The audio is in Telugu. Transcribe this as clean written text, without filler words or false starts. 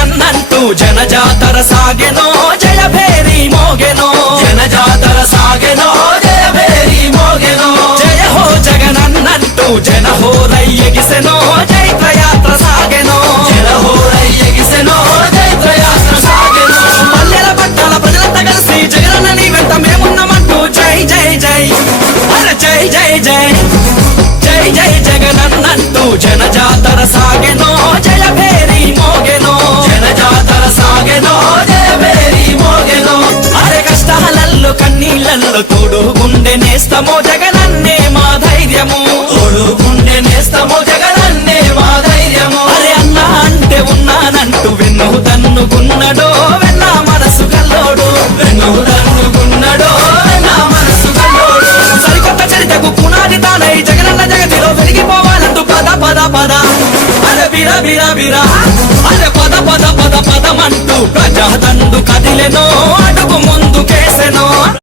జగనన్నంటూ జనజాతర సాగెనో జయ భేరి మోగెనో జనజాతర సాగెనో జయ భేరి మోగెనో జయ హో జగనన్నంటూ జన హో రయ్యగిసెనో జైత్రయాత్ర సాగెనో జన హో రయ్యగిసెనో జైత్రయాత్ర సాగెనో పల్లెల పట్టాల ప్రజలంతా కలిసి జగనన్న నీ వెంట మేమున్నామంటూ జై జై జై అరే జై జై జై జై జై జగనన్నంటూ జనజాతర సాగెనో జయ భేరి మోగెనో జనజాతర సాగెనో జయ భేరి మోగెనో అరే కష్టాలల్లో కన్నీళ్ళల్లో తోడు గుండె నేస్తమో జగనన్నే మా ధైర్యము తోడు గుండె నేస్తమో జగనన్నే మా ధైర్యము అరే అన్నా అంటే ఉన్నానంటూ వెన్ను తన్నుకున్నడో వెన్న మనసు కల్లోడు వెన్ను తన్నుకున్నడో నా మనసు కల్లోడు సరికొత్త చరితకు పునాది తానై జగనన్న జగతిలో వెలిగిపోవాలంటూ పద పద పద అరే బిర బిర బిర అరే పద పద పద పదమంటూ ప్రజాదండు కదిలెనో అడుగు ముందుకేసెనో